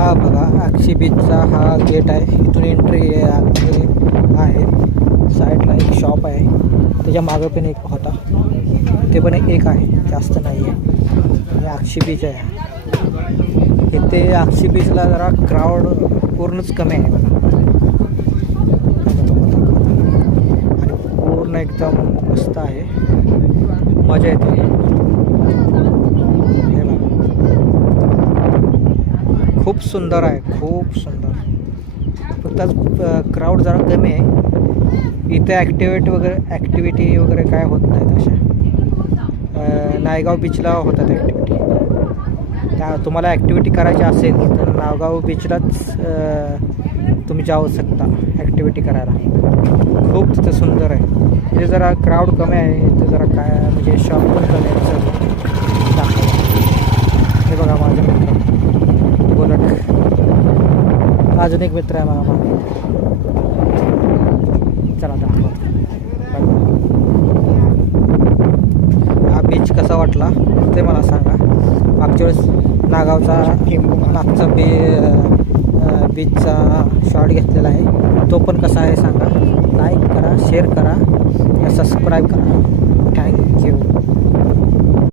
हा बघा अक्षी बीचचा हा गेट आहे. इथून एंट्री आहे. साईडला एक शॉप आहे, त्याच्या मागं पण एक होता, ते पण एक आहे, जास्त नाही आहे. आणि अक्षी बीच आहे. इथे अक्षी बीचला जरा क्राऊड पूर्णच कमी आहे बघा. आणि पूर्ण एकदम मस्त आहे, मजा येते. हे बघा खूप सुंदर आहे, खूप सुंदर. फक्त क्राऊड जरा कमी आहे. इथे ॲक्टिव्हिटी वगैरे काय होत नाहीत अशा. नायगाव बीचला होतात ॲक्टिव्हिटी. तुम्हाला ॲक्टिव्हिटी करायची असेल तर नायगाव बीचलाच तुम्ही जाऊ शकता ॲक्टिव्हिटी करायला. खूप तिथं सुंदर आहे. इथे जरा क्राऊड कमी आहे. इथे जरा काय म्हणजे शॉप पण कमी आहे सर दाखवा. हे बघा माझा मित्र बुलट, अजून एक मित्र आहे मला. चला दाखवा. हा बीच कसा वाटला ते मला सांगा. मागच्या वेळेस मागचा बीचचा शॉट घेतलेला आहे, तो पण कसा आहे सांगा. लाईक करा, शेअर करा, सबस्क्राईब करा. थँक्यू.